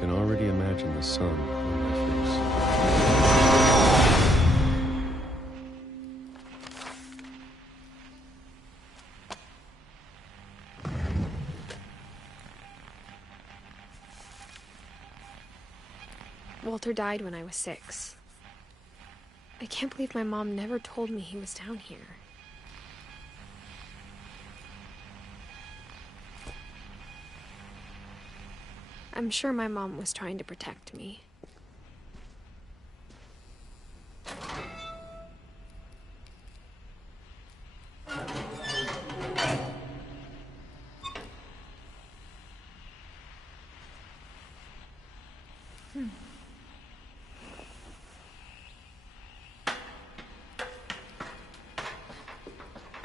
can already imagine the sun on my face. Walter died when I was 6. I can't believe my mom never told me he was down here. I'm sure my mom was trying to protect me.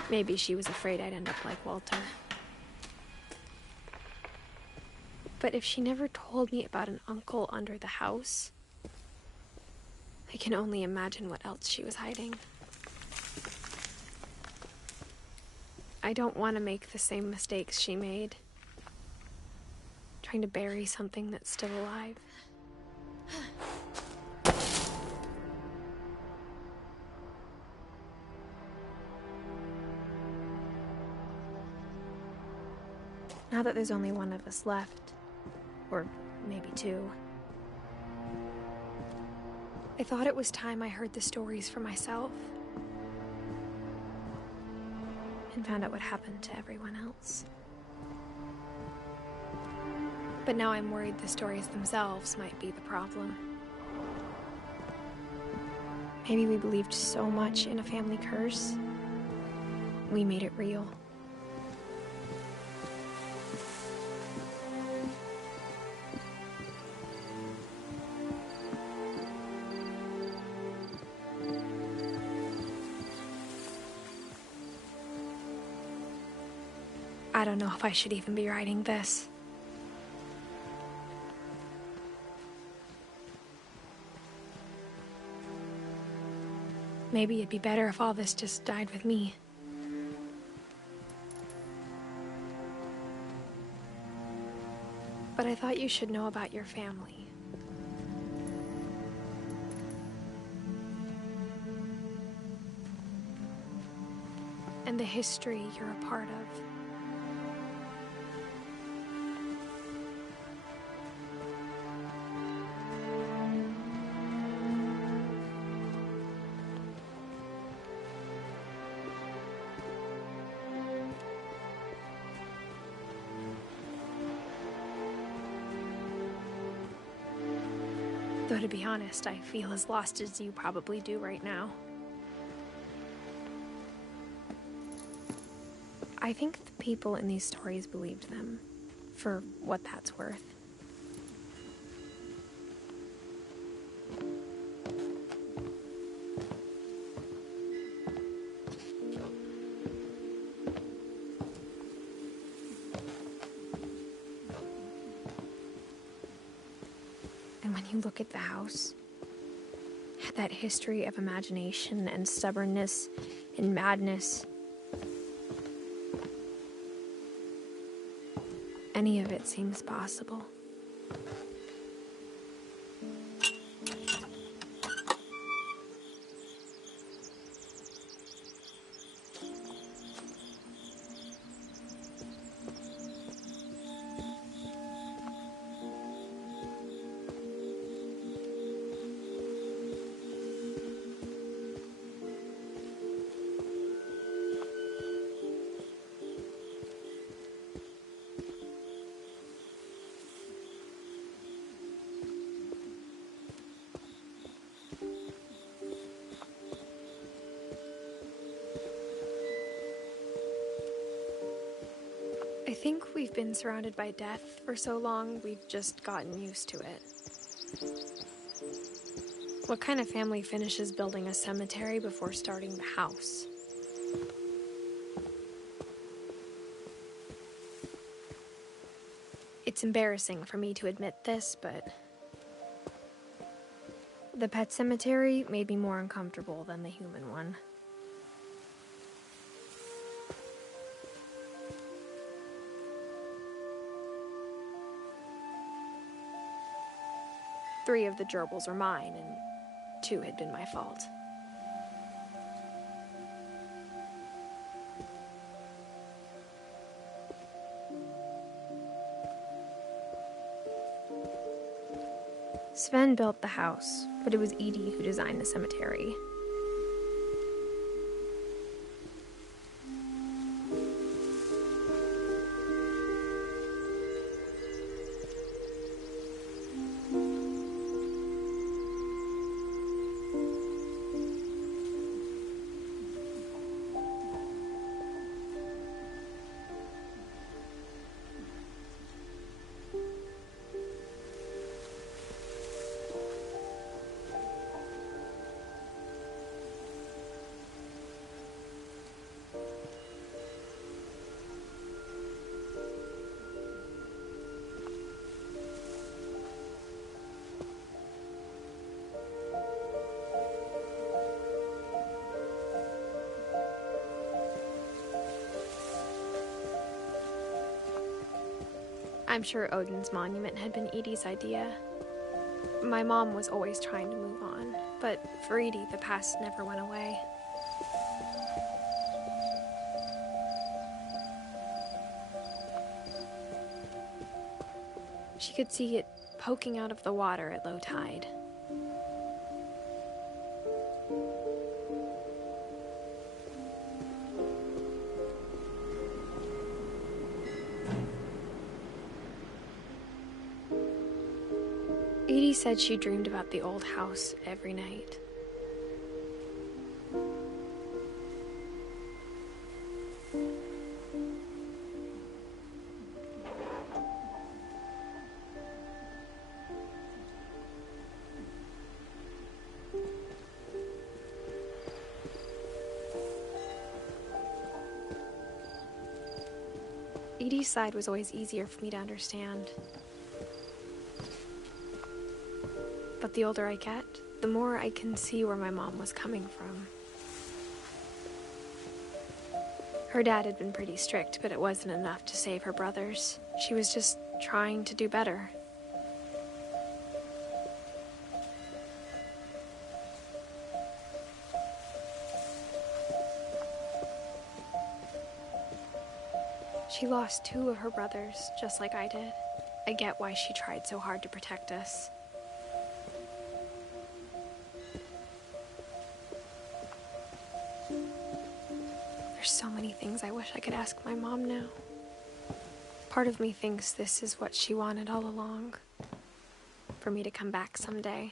Maybe she was afraid I'd end up like Walter. But if she never told me about an uncle under the house, I can only imagine what else she was hiding. I don't want to make the same mistakes she made, trying to bury something that's still alive. Now that there's only one of us left, or maybe 2, I thought it was time I heard the stories for myself and found out what happened to everyone else. But now I'm worried the stories themselves might be the problem. Maybe we believed so much in a family curse, we made it real. I don't know if I should even be writing this. Maybe it'd be better if all this just died with me. But I thought you should know about your family. And the history you're a part of. Though to be honest, I feel as lost as you probably do right now. I think the people in these stories believed them, for what that's worth. And when you look at the house, that history of imagination and stubbornness and madness, any of it seems possible. I think we've been surrounded by death for so long, we've just gotten used to it. What kind of family finishes building a cemetery before starting the house? It's embarrassing for me to admit this, but the pet cemetery made me more uncomfortable than the human one. 3 of the gerbils were mine, and 2 had been my fault. Sven built the house, but it was Edie who designed the cemetery. I'm sure Odin's monument had been Edie's idea. My mom was always trying to move on, but for Edie, the past never went away. She could see it poking out of the water at low tide. Edie said she dreamed about the old house every night. Edie's side was always easier for me to understand. But the older I get, the more I can see where my mom was coming from. Her dad had been pretty strict, but it wasn't enough to save her brothers. She was just trying to do better. She lost 2 of her brothers, just like I did. I get why she tried so hard to protect us. There's so many things I wish I could ask my mom now. Part of me thinks this is what she wanted all along. For me to come back someday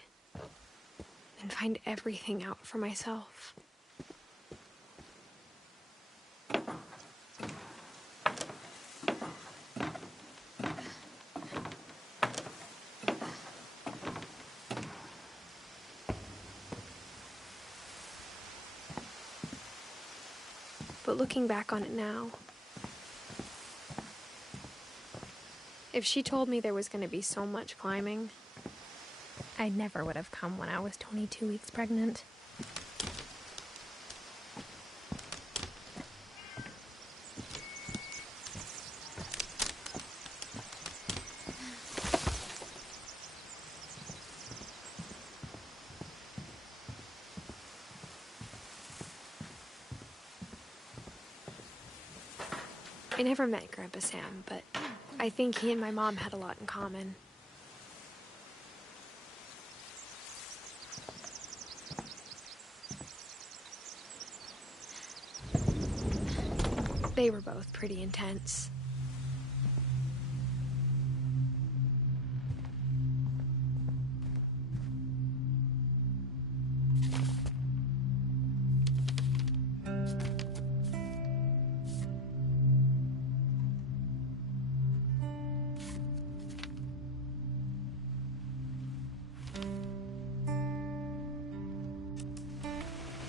and find everything out for myself. But looking back on it now, if she told me there was going to be so much climbing, I never would have come when I was 22 weeks pregnant. I never met Grandpa Sam, but I think he and my mom had a lot in common. They were both pretty intense.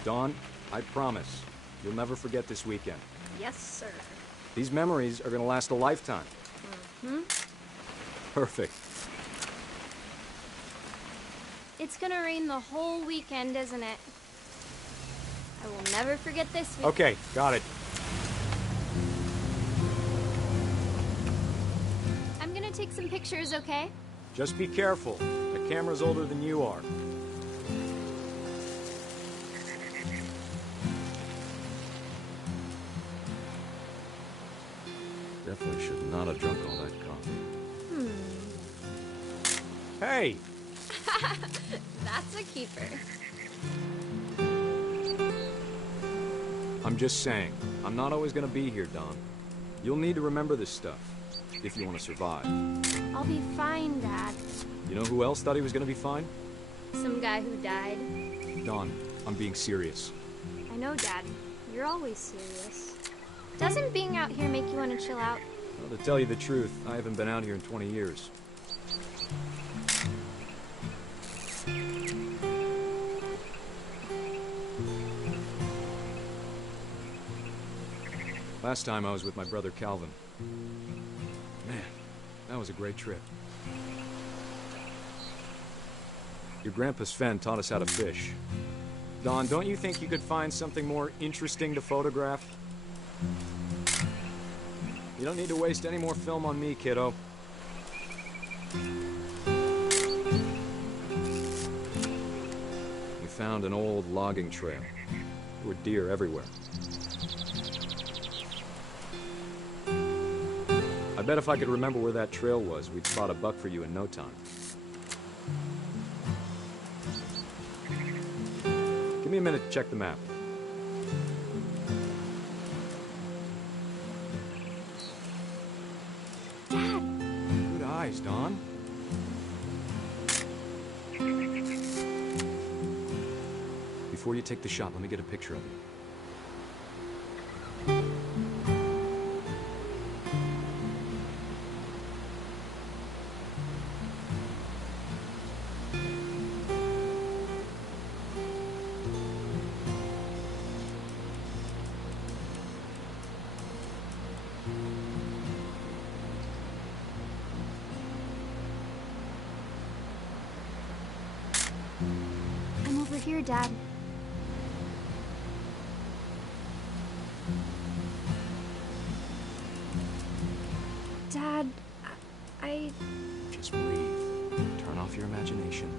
Dawn, I promise, you'll never forget this weekend. Yes, sir. These memories are gonna last a lifetime. Mm-hmm. Perfect. It's gonna rain the whole weekend, isn't it? I will never forget this weekend. Okay, got it. I'm gonna take some pictures, okay? Just be careful. The camera's older than you are. Definitely should not have drunk all that coffee. Hey! That's a keeper. I'm just saying, I'm not always gonna be here, Don. You'll need to remember this stuff, if you want to survive. I'll be fine, Dad. You know who else thought he was gonna be fine? Some guy who died. Don, I'm being serious. I know, Dad. You're always serious. Doesn't being out here make you want to chill out? Well, to tell you the truth, I haven't been out here in 20 years. Last time I was with my brother Calvin. Man, that was a great trip. Your grandpa Sven taught us how to fish. Don, don't you think you could find something more interesting to photograph? You don't need to waste any more film on me, kiddo. We found an old logging trail. There were deer everywhere. I bet if I could remember where that trail was, we'd spot a buck for you in no time. Give me a minute to check the map. Dad! Good eyes, Don. Before you take the shot, let me get a picture of you. I'm over here, Dad. Dad, I... Just breathe. Turn off your imagination.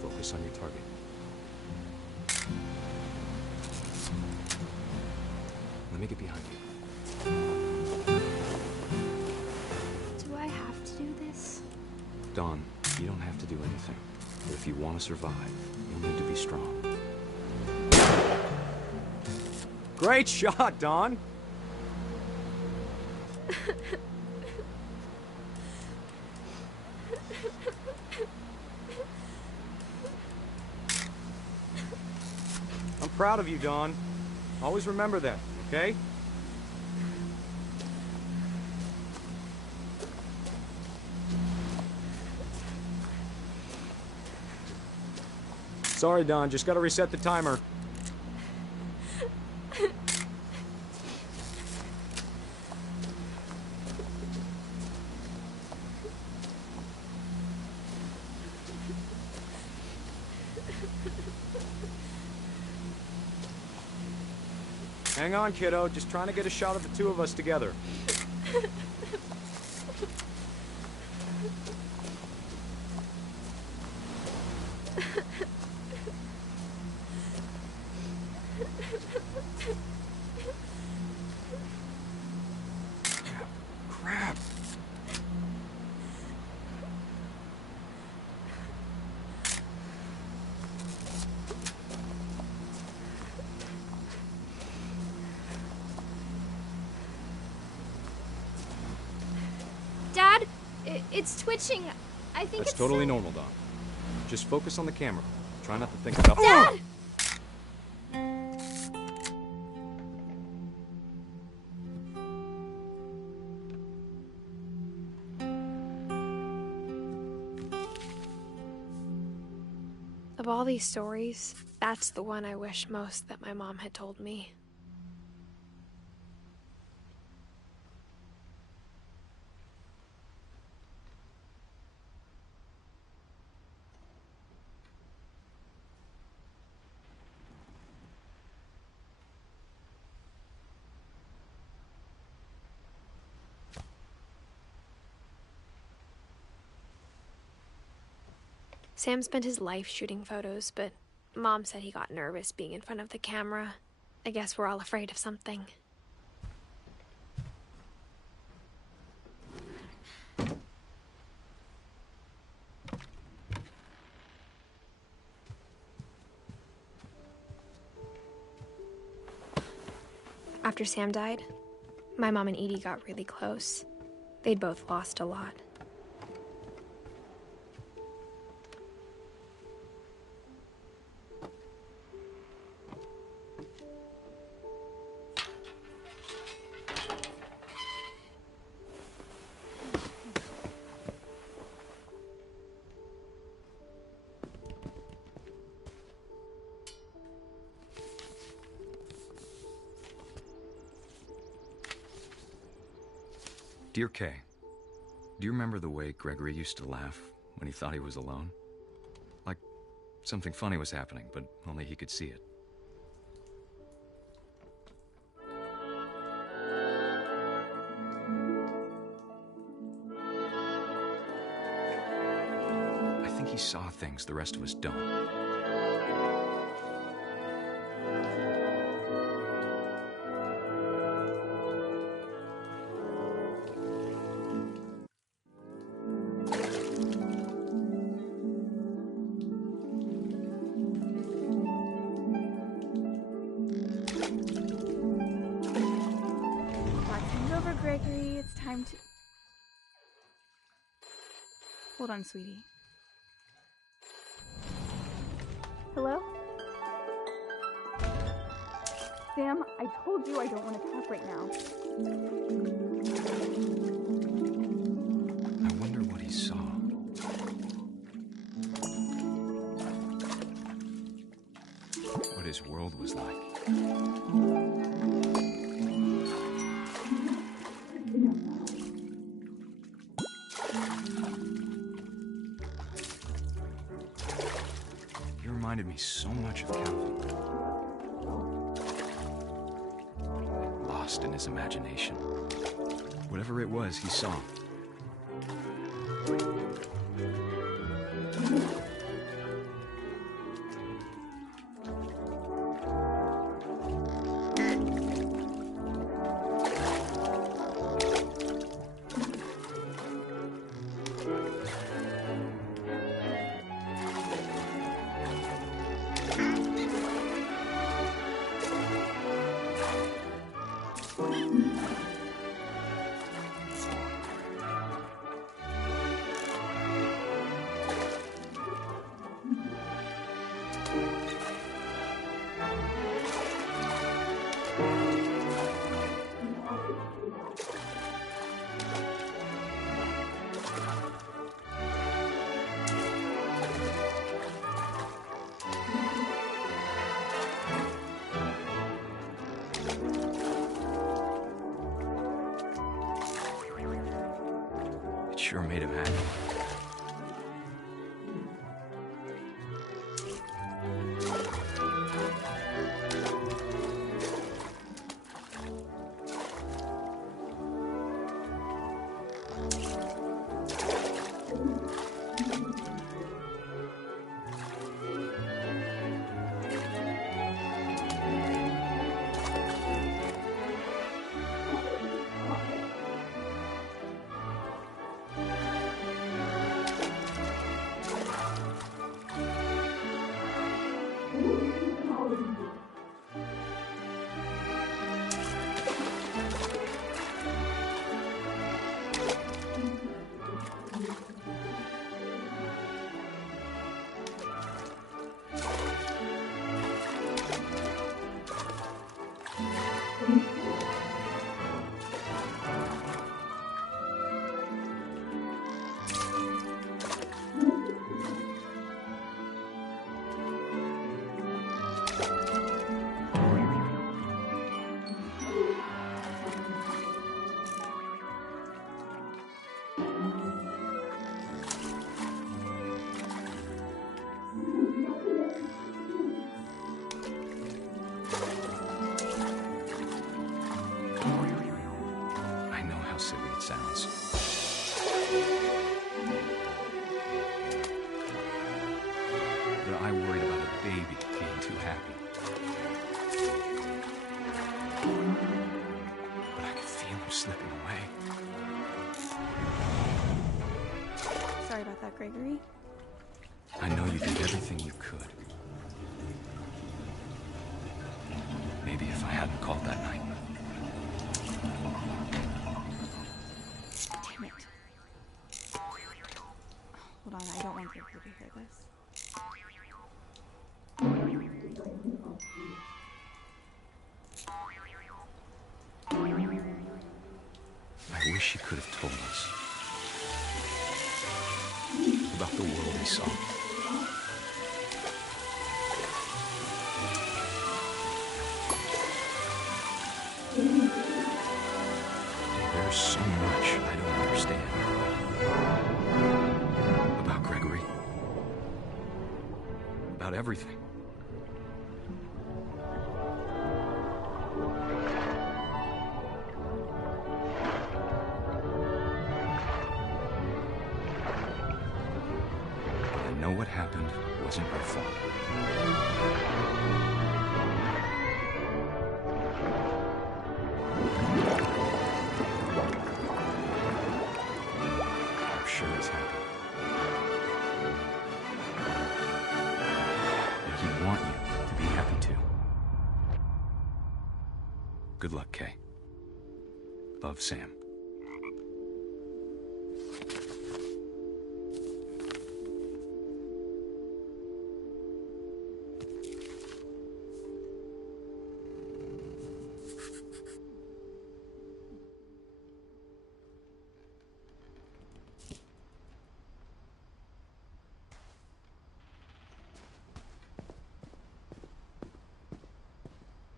Focus on your target. Let me get behind you. Do I have to do this? Don, you don't have to do anything. But if you want to survive, you'll need to be strong. Great shot, Don! I'm proud of you, Don. Always remember that, okay? Sorry, Don. Just gotta reset the timer. Hang on, kiddo. Just trying to get a shot of the two of us together. Crap. Dad, it's twitching. I think That's it's totally so... normal, Don. Just focus on the camera. Try not to think about... Dad! Of all these stories, that's the one I wish most that my mom had told me. Sam spent his life shooting photos, but Mom said he got nervous being in front of the camera. I guess we're all afraid of something. After Sam died, my mom and Edie got really close. They'd both lost a lot. Dear Kay, do you remember the way Gregory used to laugh when he thought he was alone? Like something funny was happening, but only he could see it. I think he saw things the rest of us don't. Gregory, it's time to... Hold on, sweetie. Hello? Sam, I told you I don't want to talk right now. I wonder what he saw. What his world was like. He reminded me so much of Calvin. Lost in his imagination. Whatever it was, he saw. It sure made him happy. Sorry about that, Gregory. I know you did everything you could. Maybe if I hadn't called that night. Damn it. Hold on, I don't want Gregory to hear this. I wish he could have told us about the world he saw. There's so much I don't understand about Gregory, about everything. I know what happened wasn't your fault. I'm sure he's happy. And he'd want you to be happy too. Good luck, Kay. Love, Sam.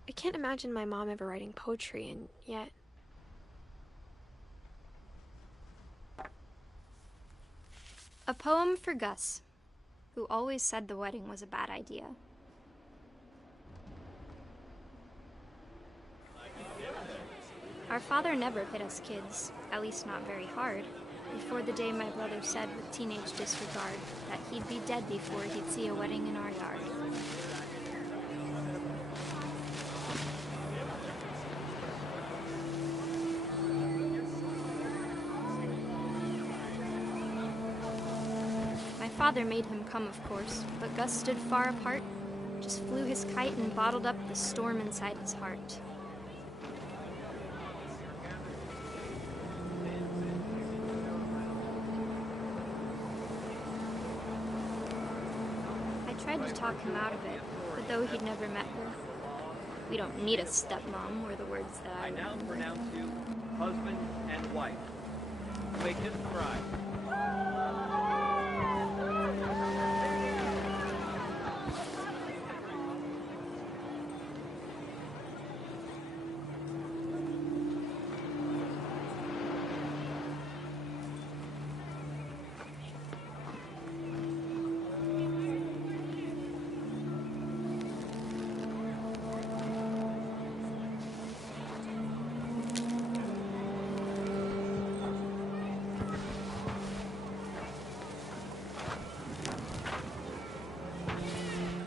I can't imagine my mom ever writing poetry, and yet... A poem for Gus, who always said the wedding was a bad idea. Our father never hit us kids, at least not very hard, before the day my brother said with teenage disregard that he'd be dead before he'd see a wedding in our yard. My father made him come, of course, but Gus stood far apart, just flew his kite and bottled up the storm inside his heart. I tried to talk him out of it, but though he'd never met her, "We don't need a stepmom," were the words that I now remember. pronounce you husband and wife. Make his bride.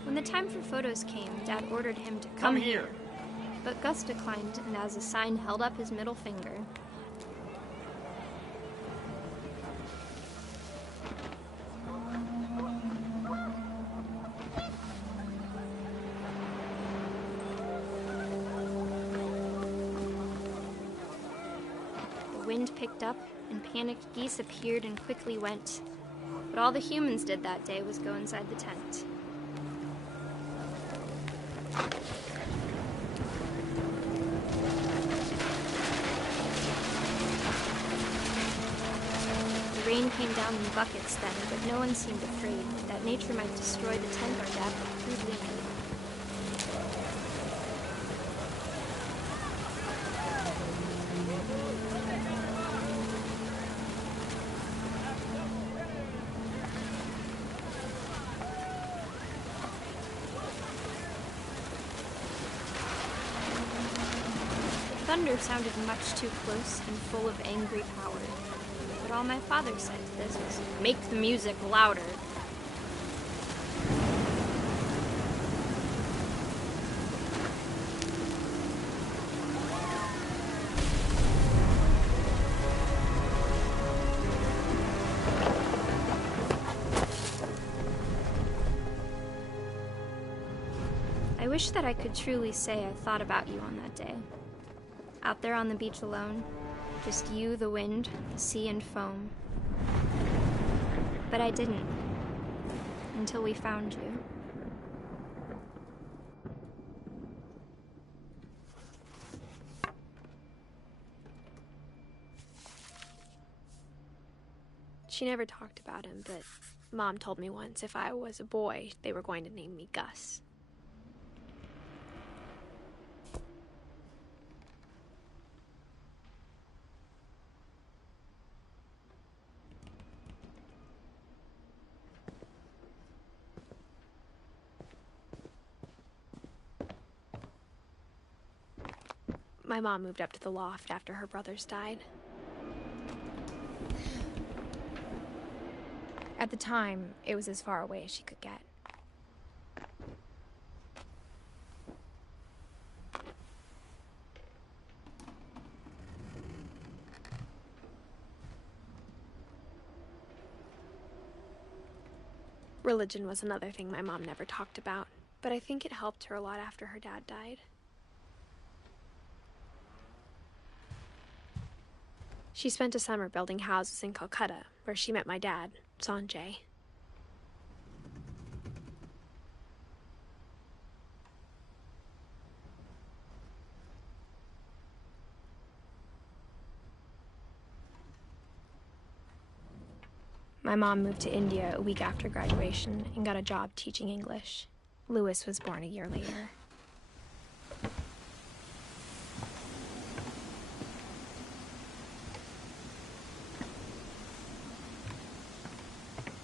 When the time for photos came, Dad ordered him to come here. But Gus declined, and as a sign held up his middle finger. The wind picked up, and panicked geese appeared and quickly went. But all the humans did that day was go inside the tent. The rain came down in buckets then, but no one seemed afraid that nature might destroy the tent our dad had crudely made. The thunder sounded much too close and full of angry power. But all my father said to this was, "Make the music louder." wish that I could truly say I thought about you on that day. Out there on the beach alone, just you, the wind, the sea, and foam. But I didn't, until we found you. She never talked about him, but Mom told me once if I was a boy, they were going to name me Gus. My mom moved up to the loft after her brothers died. At the time, it was as far away as she could get. Religion was another thing my mom never talked about, but I think it helped her a lot after her dad died. She spent a summer building houses in Calcutta, where she met my dad, Sanjay. My mom moved to India a week after graduation and got a job teaching English. Louis was born a year later.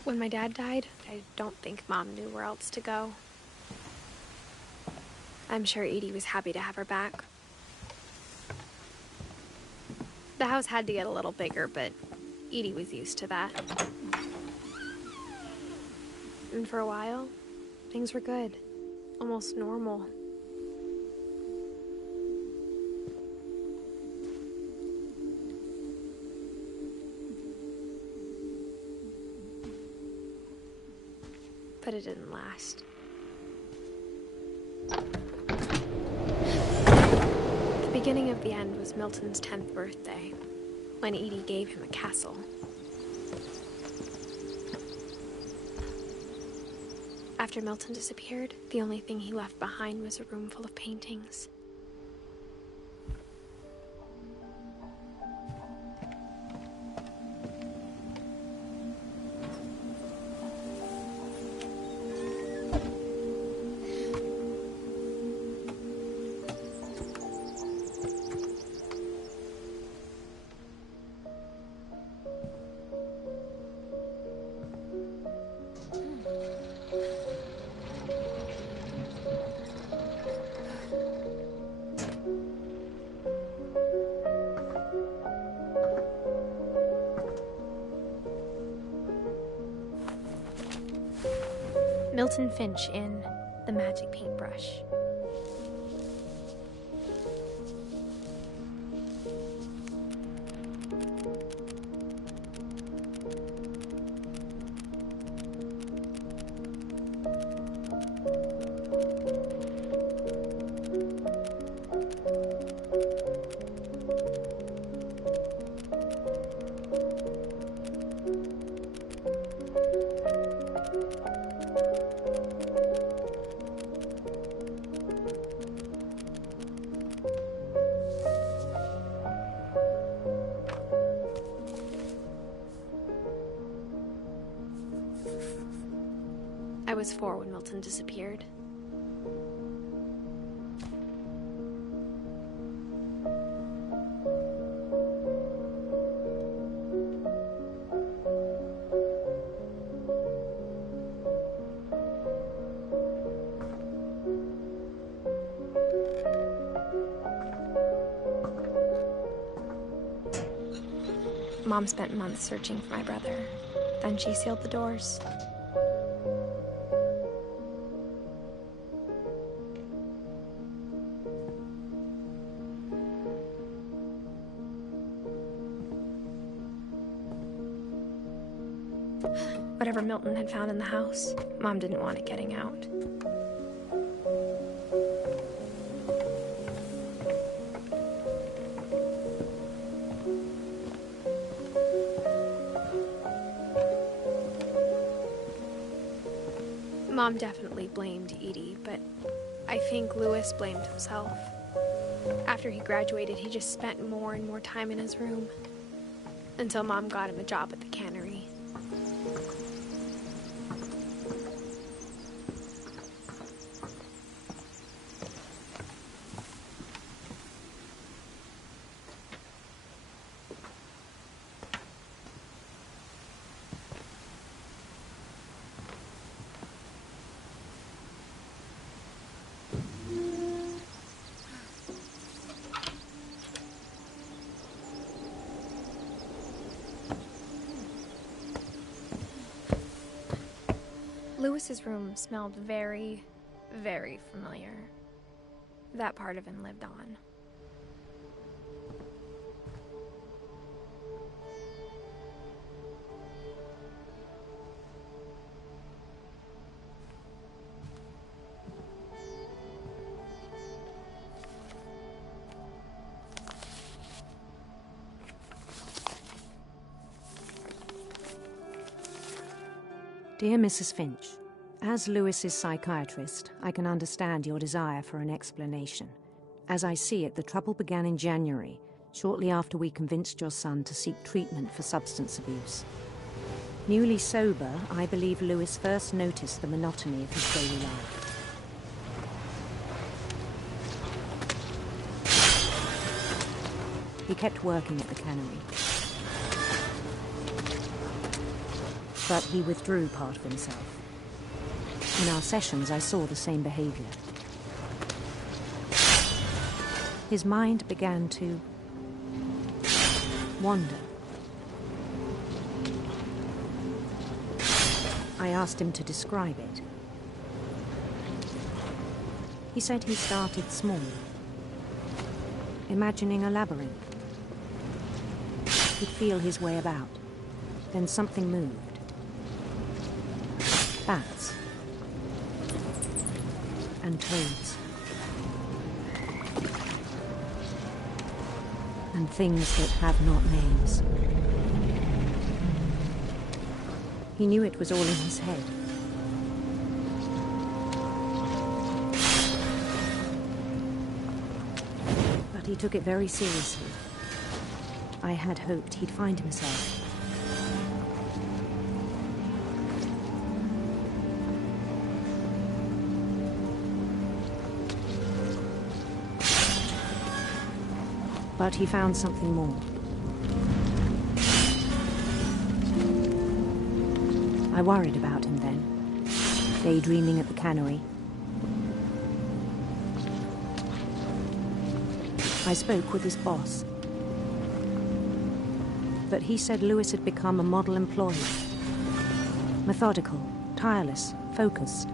When my dad died, I don't think Mom knew where else to go. I'm sure Edie was happy to have her back. The house had to get a little bigger, but Edie was used to that. And for a while, things were good. Almost normal. But it didn't last. The beginning of the end was Milton's 10th birthday, when Edie gave him a castle. After Milton disappeared, the only thing he left behind was a room full of paintings. Milton Finch in The Magic Paintbrush. I was 4 when Milton disappeared. Mom spent months searching for my brother. Then she sealed the doors. Whatever Milton had found in the house, Mom didn't want it getting out. Mom definitely blamed Edie, but I think Louis blamed himself. After he graduated, he just spent more and more time in his room. Until Mom got him a job at the cannery. Louis's room smelled very, very familiar. That part of him lived on. Dear Mrs. Finch, as Louis's psychiatrist, I can understand your desire for an explanation. As I see it, the trouble began in January, shortly after we convinced your son to seek treatment for substance abuse. Newly sober, I believe Louis first noticed the monotony of his daily life. He kept working at the cannery. But he withdrew part of himself. In our sessions, I saw the same behavior. His mind began to wander. I asked him to describe it. He said he started small, imagining a labyrinth. He'd feel his way about. Then something moved. Bats. And toads. And things that have not names. He knew it was all in his head. But he took it very seriously. I had hoped he'd find himself. But he found something more. I worried about him then, daydreaming at the cannery. I spoke with his boss. But he said Louis had become a model employee. Methodical, tireless, focused.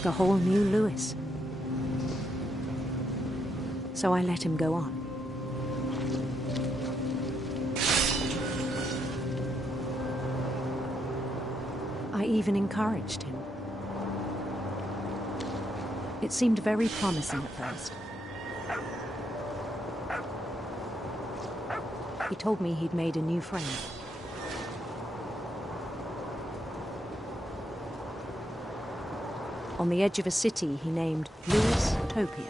like a whole new Lewis. So I let him go on. I even encouraged him. It seemed very promising at first. He told me he'd made a new friend. On the edge of a city he named Lewis Topia.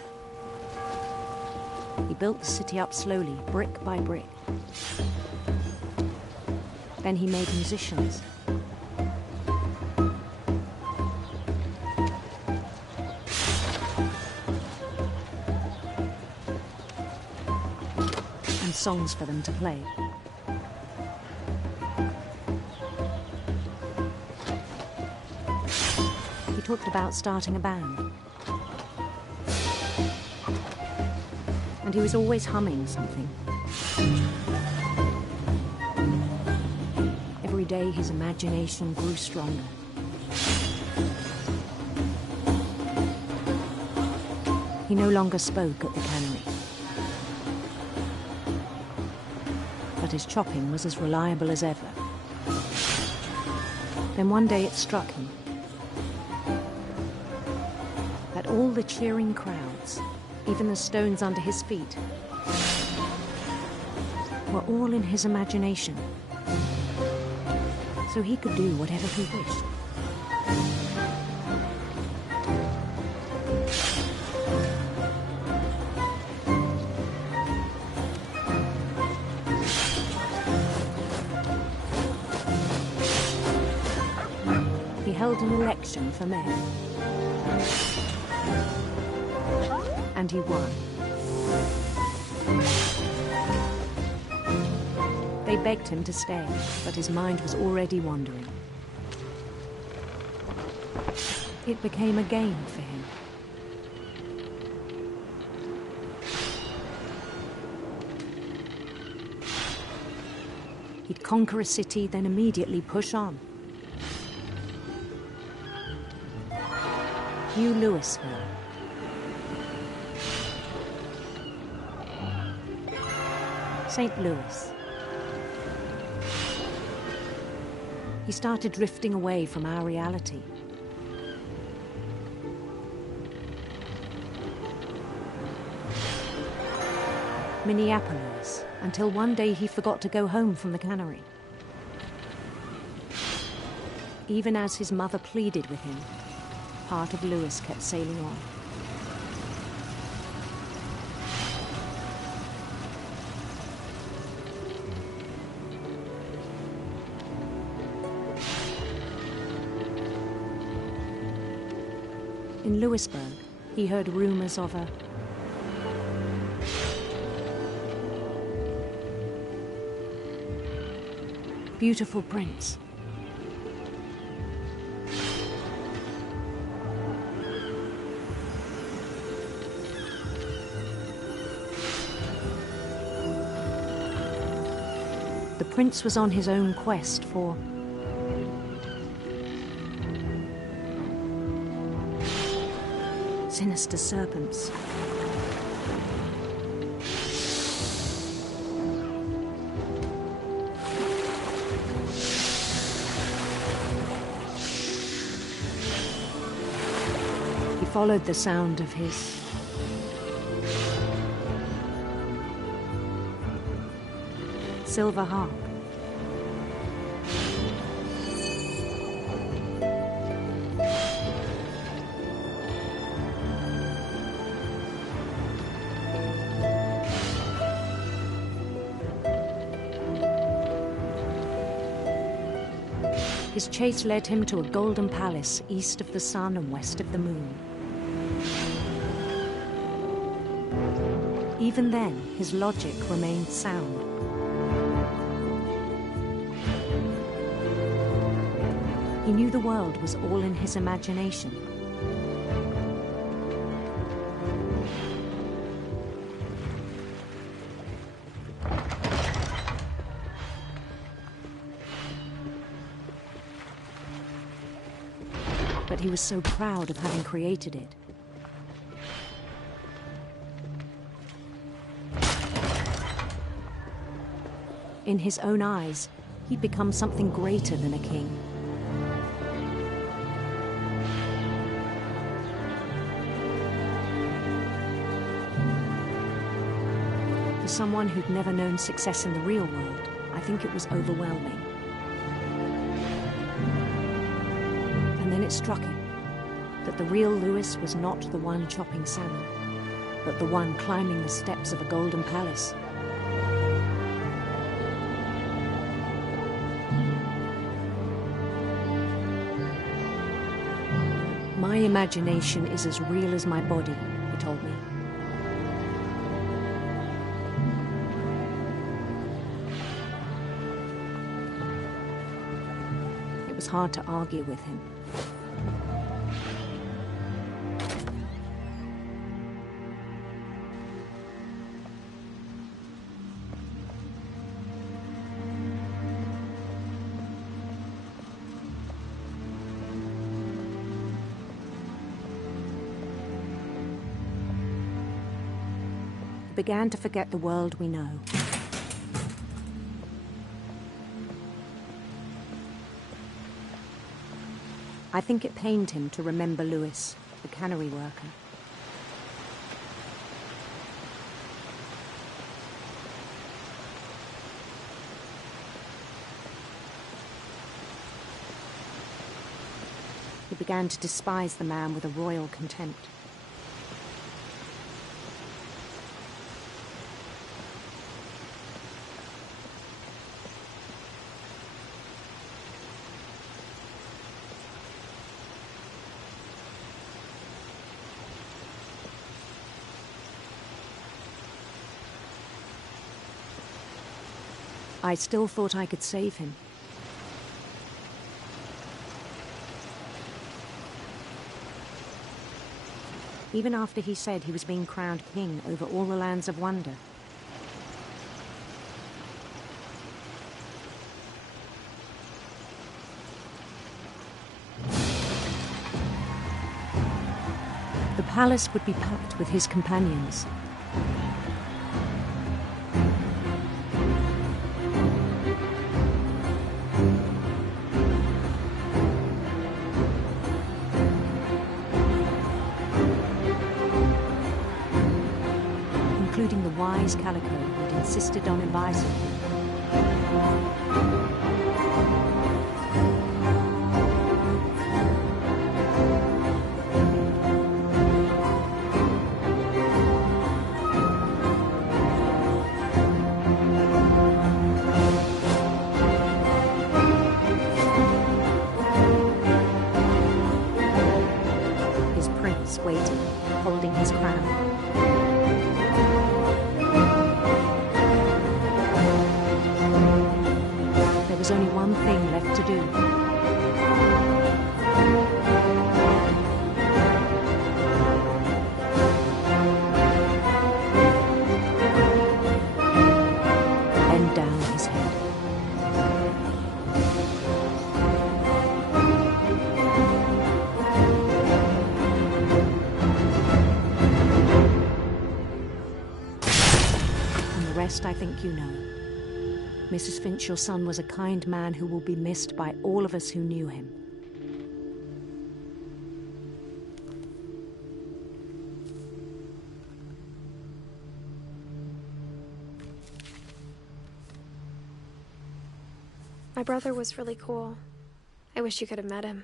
He built the city up slowly, brick by brick. Then he made musicians. And songs for them to play. He talked about starting a band. And he was always humming something. Every day his imagination grew stronger. He no longer spoke at the cannery. But his chopping was as reliable as ever. Then one day it struck him that all the cheering crowds, even the stones under his feet, were all in his imagination. So he could do whatever he wished. He held an election for mayor. And he won. They begged him to stay, but his mind was already wandering. It became a game for him. He'd conquer a city, then immediately push on. New Louisville. St. Louis. He started drifting away from our reality. Minneapolis, until one day he forgot to go home from the cannery. Even as his mother pleaded with him, part of Lewis kept sailing on. In Lewisburg, he heard rumors of a beautiful prince. The prince was on his own quest for sinister serpents. He followed the sound of his silver harp. His chase led him to a golden palace east of the sun and west of the moon. Even then, his logic remained sound. He knew the world was all in his imagination. but he was so proud of having created it. In his own eyes, he'd become something greater than a king. For someone who'd never known success in the real world, I think it was overwhelming. And then it struck him that the real Lewis was not the one chopping salmon, but the one climbing the steps of a golden palace. My imagination is as real as my body, he told me. It was hard to argue with him. Began to forget the world we know. I think it pained him to remember Lewis, the cannery worker. He began to despise the man with a royal contempt. I still thought I could save him. Even after he said he was being crowned king over all the lands of wonder. The palace would be packed with his companions. Including the wise Calico who'd insisted on advising him. His prince waited, holding his crown. There was only one thing left to do. Bend down his head. And the rest I think you know. Mrs. Finch, your son was a kind man who will be missed by all of us who knew him. My brother was really cool. I wish you could have met him.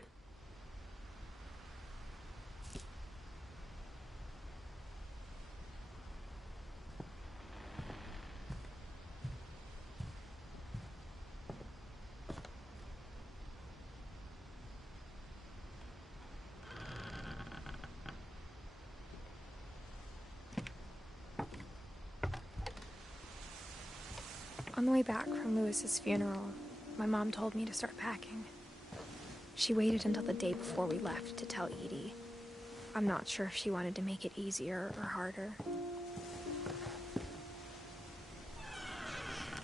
On the way back from Lewis's funeral, my mom told me to start packing. She waited until the day before we left to tell Edie. I'm not sure if she wanted to make it easier or harder.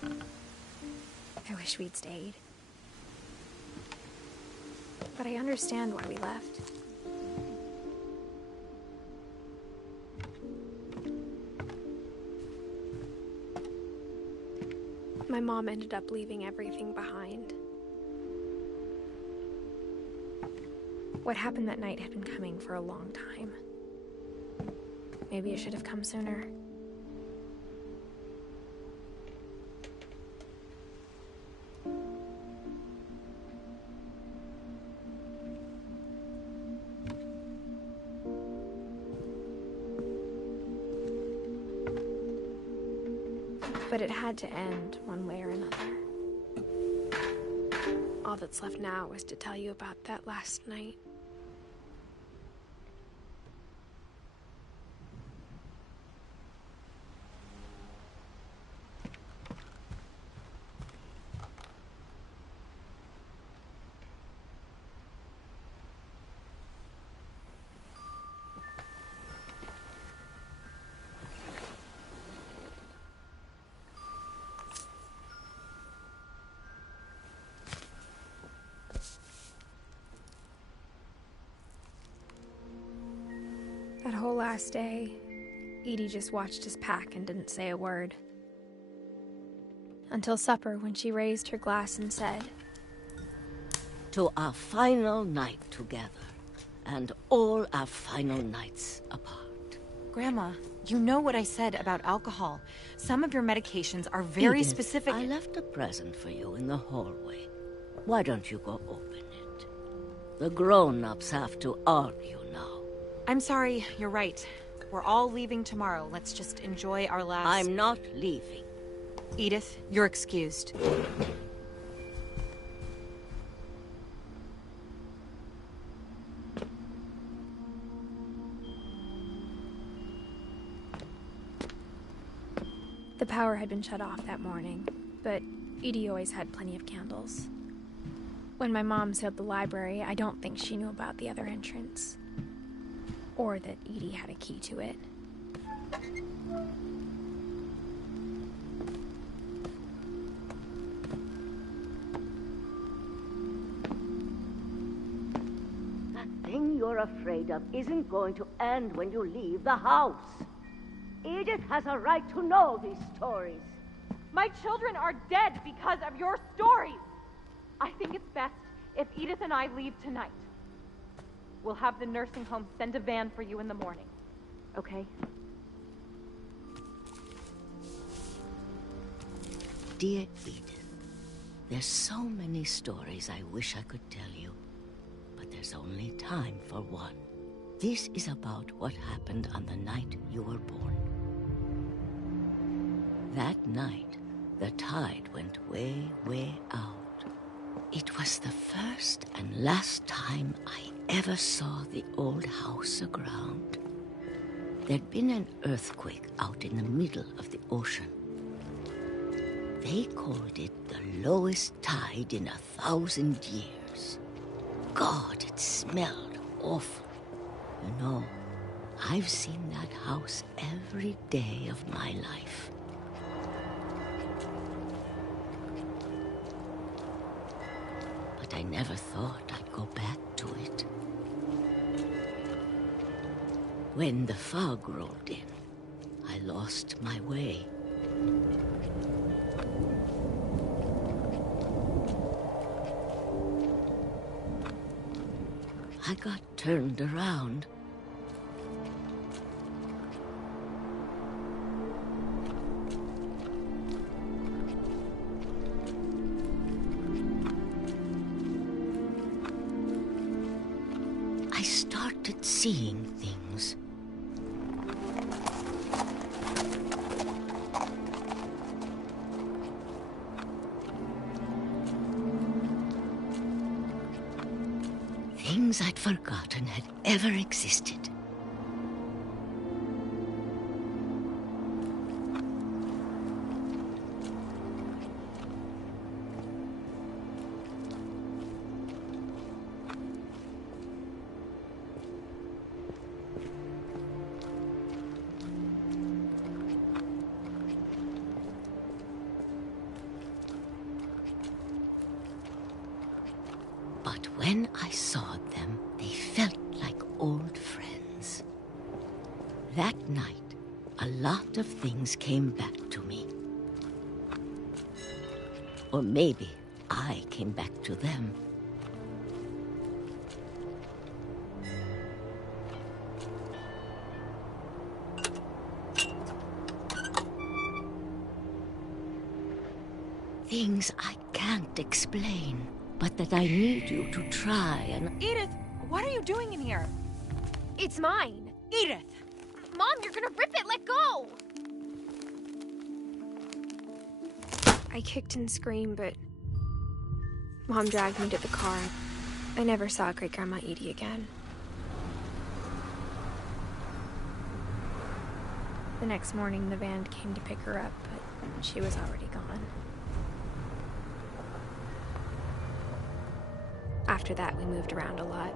I wish we'd stayed. but I understand why we left. My mom ended up leaving everything behind. What happened that night had been coming for a long time. Maybe it should have come sooner. But it had to end one way or another. All that's left now is to tell you about that last night. That whole last day, Edie just watched us pack and didn't say a word. Until supper, when she raised her glass and said, "To our final night together, and all our final nights apart." Grandma, you know what I said about alcohol. Some of your medications are very Edith, specific. I left a present for you in the hallway. Why don't you go open it? The grown-ups have to argue now. I'm sorry, you're right. We're all leaving tomorrow. Let's just enjoy our last... I'm not leaving. Edith, you're excused. The power had been shut off that morning, but Edie always had plenty of candles. When my mom sealed the library, I don't think she knew about the other entrance. Or that Edie had a key to it. That thing you're afraid of isn't going to end when you leave the house. Edith has a right to know these stories. My children are dead because of your stories. I think it's best if Edith and I leave tonight. We'll have the nursing home send a van for you in the morning. Okay? Dear Edith, there's so many stories I wish I could tell you, but there's only time for one. This is about what happened on the night you were born. That night, the tide went way, way out. It was the first and last time I ever saw the old house aground. There'd been an earthquake out in the middle of the ocean. They called it the lowest tide in 1,000 years. God, it smelled awful. You know, I've seen that house every day of my life. But I never thought I'd go back to it. When the fog rolled in, I lost my way. I got turned around. I started seeing things. Things I'd forgotten had ever existed. But when I saw them, they felt like old friends. That night, a lot of things came back to me. Or maybe I came back to them. Things I can't explain, but that I need you to try and... Edith, what are you doing in here? It's mine. Edith! Mom, you're gonna rip it! Let go! I kicked and screamed, but Mom dragged me to the car. I never saw Great-Grandma Edie again. The next morning, the van came to pick her up, but she was already gone. After that, we moved around a lot.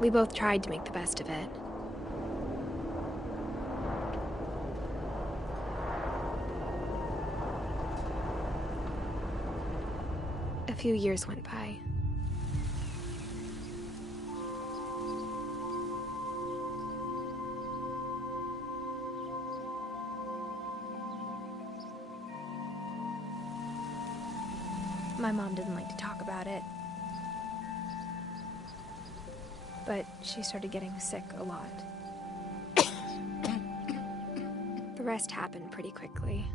We both tried to make the best of it. A few years went by. My mom didn't like to talk about it. But she started getting sick a lot. The rest happened pretty quickly.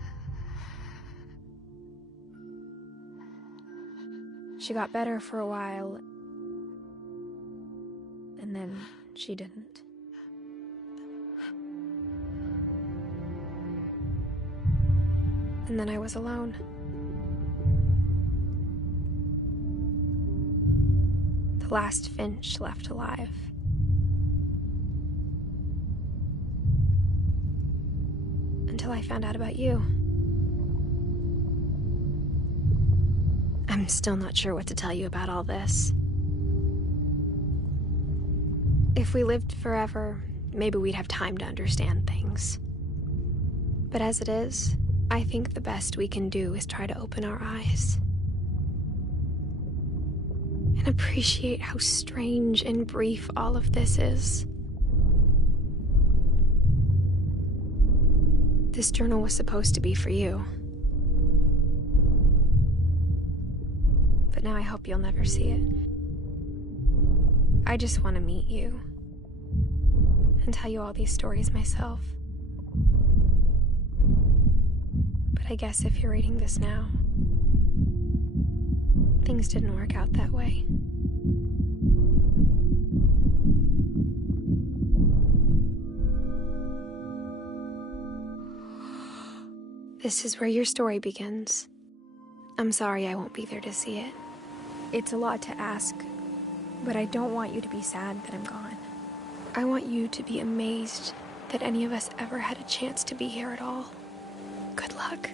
She got better for a while, and then she didn't. And then I was alone. The last Finch left alive. Until I found out about you. I'm still not sure what to tell you about all this. If we lived forever, maybe we'd have time to understand things. But as it is, I think the best we can do is try to open our eyes. And appreciate how strange and brief all of this is. This journal was supposed to be for you. But now I hope you'll never see it. I just want to meet you and tell you all these stories myself. But I guess if you're reading this now, things didn't work out that way. This is where your story begins. I'm sorry I won't be there to see it. It's a lot to ask, but I don't want you to be sad that I'm gone. I want you to be amazed that any of us ever had a chance to be here at all. Good luck.